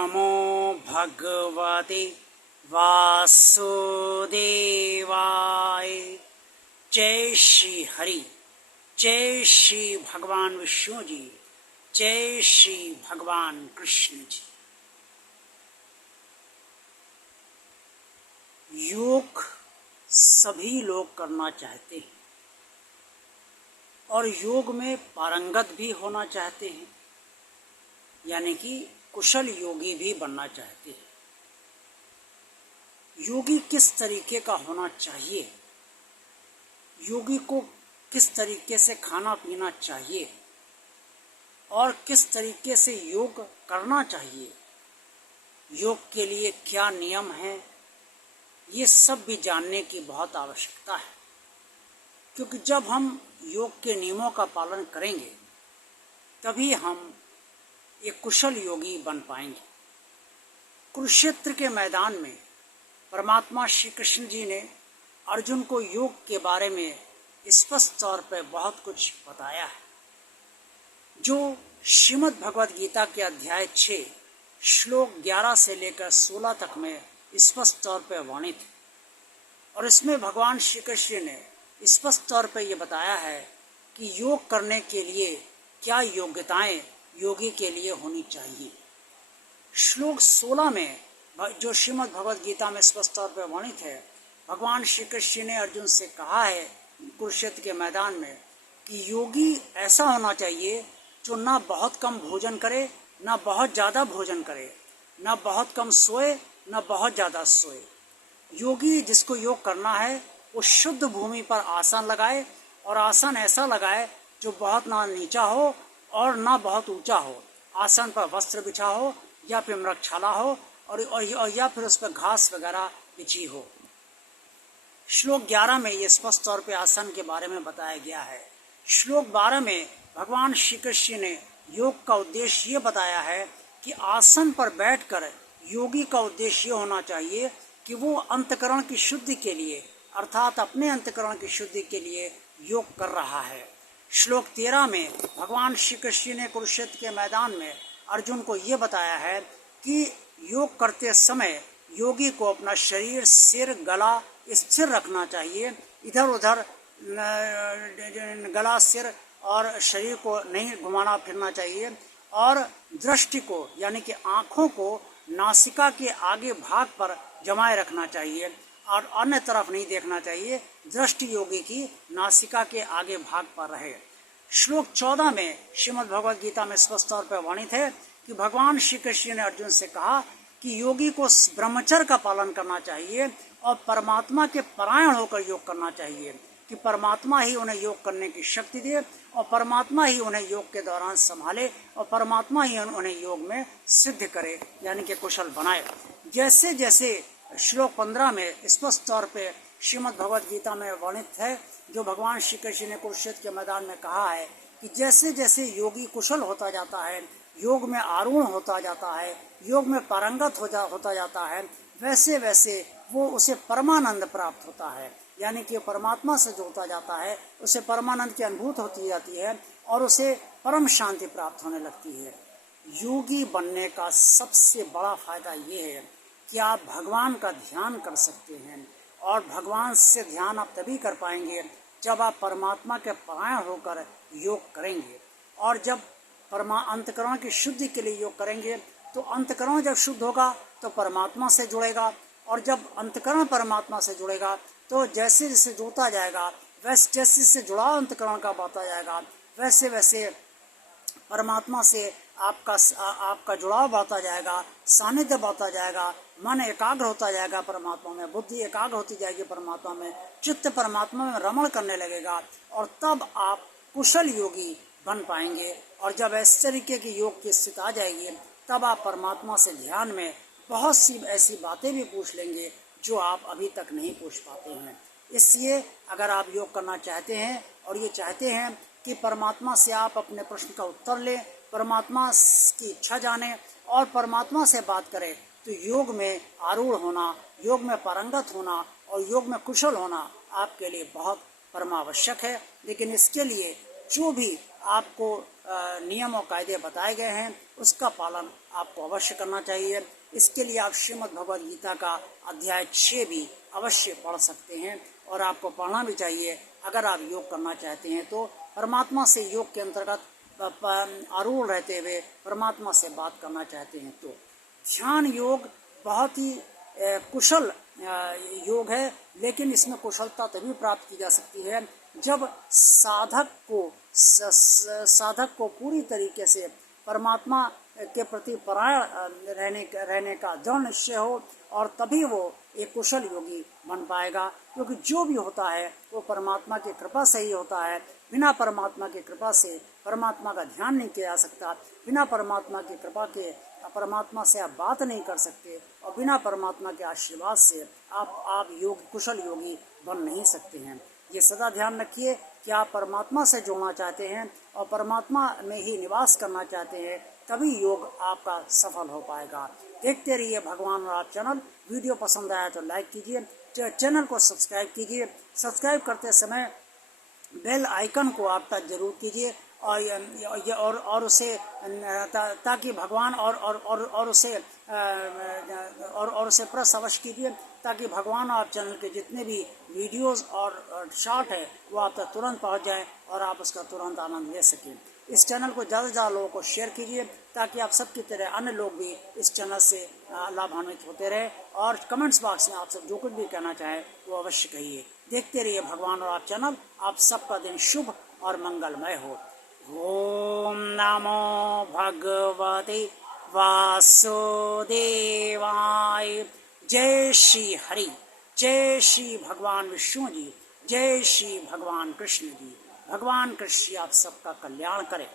नमो भगवते वासुदेवाय। जय श्री हरि, जय श्री भगवान विष्णु जी, जय श्री भगवान कृष्ण जी। योग सभी लोग करना चाहते हैं और योग में पारंगत भी होना चाहते हैं, यानी कि कुशल योगी भी बनना चाहते हैं। योगी किस तरीके का होना चाहिए, योगी को किस तरीके से खाना पीना चाहिए और किस तरीके से योग करना चाहिए, योग के लिए क्या नियम हैं, ये सब भी जानने की बहुत आवश्यकता है। क्योंकि जब हम योग के नियमों का पालन करेंगे तभी हम एक कुशल योगी बन पाएंगे। कुरुक्षेत्र के मैदान में परमात्मा श्री कृष्ण जी ने अर्जुन को योग के बारे में स्पष्ट तौर पर बहुत कुछ बताया है, जो श्रीमद् भगवद गीता के अध्याय 6 श्लोक 11 से लेकर 16 तक में स्पष्ट तौर पर वर्णित है। और इसमें भगवान श्री कृष्ण ने स्पष्ट तौर पर यह बताया है कि योग करने के लिए क्या योग्यताएं योगी के लिए होनी चाहिए। श्लोक 16 में जो श्रीमद् भगवद गीता में स्पष्ट तौर पर वर्णित है, भगवान श्री कृष्ण ने अर्जुन से कहा है कुरुक्षेत्र के मैदान में कि योगी ऐसा होना चाहिए जो ना बहुत कम भोजन करे, ना बहुत ज़्यादा भोजन करे, ना बहुत कम सोए, ना बहुत ज़्यादा सोए। योगी जिसको योग करना है वो शुद्ध भूमि पर आसन लगाए, और आसन ऐसा लगाए जो बहुत ना नीचा हो और ना बहुत ऊंचा हो। आसन पर वस्त्र बिछा हो या फिर मृगशाला हो और या फिर उस पर घास वगैरह बिछी हो। श्लोक 11 में ये स्पष्ट तौर पे आसन के बारे में बताया गया है। श्लोक 12 में भगवान श्री कृष्ण ने योग का उद्देश्य ये बताया है कि आसन पर बैठकर योगी का उद्देश्य ये होना चाहिए कि वो अंतकरण की शुद्धि के लिए, अर्थात अपने अंतकरण की शुद्धि के लिए योग कर रहा है। श्लोक 13 में भगवान श्री कृष्ण ने कुरुक्षेत्र के मैदान में अर्जुन को ये बताया है कि योग करते समय योगी को अपना शरीर, सिर, गला स्थिर रखना चाहिए। इधर उधर गला, सिर और शरीर को नहीं घुमाना फिरना चाहिए, और दृष्टि को यानी कि आँखों को नासिका के आगे भाग पर जमाए रखना चाहिए और अन्य तरफ नहीं देखना चाहिए। दृष्टि योगी की नासिका के आगे भाग पर रहे। श्लोक 14 में श्रीमद् भगवद गीता में स्पष्ट तौर पर वर्णित है कि भगवान श्री कृष्ण ने अर्जुन से कहा कि योगी को ब्रह्मचर्य का पालन करना चाहिए और परमात्मा के परायण होकर योग करना चाहिए, कि परमात्मा ही उन्हें योग करने की शक्ति दे और परमात्मा ही उन्हें योग के दौरान संभाले और परमात्मा ही उन्हें योग में सिद्ध करे, यानी कि कुशल बनाए। जैसे जैसे श्लोक 15 में स्पष्ट तौर पे श्रीमद् भगवद गीता में वर्णित है, जो भगवान श्री कृष्ण ने कुरुक्षेत्र के मैदान में कहा है कि जैसे जैसे योगी कुशल होता जाता है, योग में आरूढ़ होता जाता है, योग में पारंगत होता जाता है, वैसे वैसे वो उसे परमानंद प्राप्त होता है, यानी कि परमात्मा से जुड़ता जाता है, उसे परमानंद की अनुभूति होती जाती है और उसे परम शांति प्राप्त होने लगती है। योगी बनने का सबसे बड़ा फायदा ये है कि आप भगवान का ध्यान कर सकते हैं, और भगवान से ध्यान आप तभी कर पाएंगे जब आप परमात्मा के परायण होकर योग करेंगे। और जब अंतकरण की शुद्धि के लिए योग करेंगे तो अंतकरण जब शुद्ध होगा तो परमात्मा से जुड़ेगा, और जब अंतकरण परमात्मा से जुड़ेगा तो जैसे जैसे जुड़ता जाएगा, वैसे जैसे जैसे जुड़ाव अंतकरण का बढ़ता जाएगा, वैसे वैसे परमात्मा से आपका जुड़ाव बढ़ता जाएगा, सानिध्य बढ़ता जाएगा, मन एकाग्र होता जाएगा परमात्मा में, बुद्धि एकाग्र होती जाएगी परमात्मा में, चित्त परमात्मा में रमण करने लगेगा, और तब आप कुशल योगी बन पाएंगे। और जब इस तरीके की योग की स्थिति आ जाएगी तब आप परमात्मा से ध्यान में बहुत सी ऐसी बातें भी पूछ लेंगे जो आप अभी तक नहीं पूछ पाते हैं। इसलिए अगर आप योग करना चाहते हैं और ये चाहते हैं कि परमात्मा से आप अपने प्रश्न का उत्तर लें, परमात्मा की इच्छा जाने और परमात्मा से बात करें, तो योग में आरूढ़ होना, योग में पारंगत होना और योग में कुशल होना आपके लिए बहुत परमावश्यक है। लेकिन इसके लिए जो भी आपको नियम और कायदे बताए गए हैं उसका पालन आपको अवश्य करना चाहिए। इसके लिए आप श्रीमद् भगवद गीता का अध्याय 6 भी अवश्य पढ़ सकते हैं और आपको पढ़ना भी चाहिए अगर आप योग करना चाहते हैं तो। परमात्मा से योग के अंतर्गत आरूढ़ रहते हुए परमात्मा से बात करना चाहते हैं तो ध्यान योग बहुत ही कुशल योग है, लेकिन इसमें कुशलता तभी प्राप्त की जा सकती है जब साधक को पूरी तरीके से परमात्मा के प्रति परायण रहने का दृढ़ निश्चय हो, और तभी वो एक कुशल योगी बन पाएगा। क्योंकि जो भी होता है वो परमात्मा की कृपा से ही होता है। बिना परमात्मा की कृपा से परमात्मा का ध्यान नहीं किया जा सकता। बिना परमात्मा की कृपा के परमात्मा से आप बात नहीं कर सकते, और बिना परमात्मा के आशीर्वाद से आप कुशल योगी बन नहीं सकते हैं। ये सदा ध्यान रखिए कि आप परमात्मा से जुड़ना चाहते हैं और परमात्मा में ही निवास करना चाहते हैं, तभी योग आपका सफल हो पाएगा। देखते रहिए भगवान और आप चैनल। वीडियो पसंद आया तो लाइक कीजिए, चैनल को सब्सक्राइब कीजिए। सब्सक्राइब करते समय बेल आइकन को आप टच जरूर कीजिए और उसे ताकि भगवान और उसे प्रेस अवश्य कीजिए ताकि भगवान आप चैनल के जितने भी वीडियोस और शॉर्ट है वो आप तक तुरंत पहुंच जाएं और आप उसका तुरंत आनंद ले सकें। इस चैनल को ज़्यादा से ज़्यादा लोगों को शेयर कीजिए ताकि आप सबकी तरह अन्य लोग भी इस चैनल से लाभान्वित होते रहे। और कमेंट्स बॉक्स में आप सब जो कुछ भी कहना चाहें वो अवश्य कहिए। देखते रहिए भगवान और आप चैनल। आप सबका दिन शुभ और मंगलमय हो। ओम नमो भगवते वासुदेवाय। जय श्री हरि, जय श्री भगवान विष्णु जी, जय श्री भगवान कृष्ण जी। भगवान कृष्ण आप सबका कल्याण करें।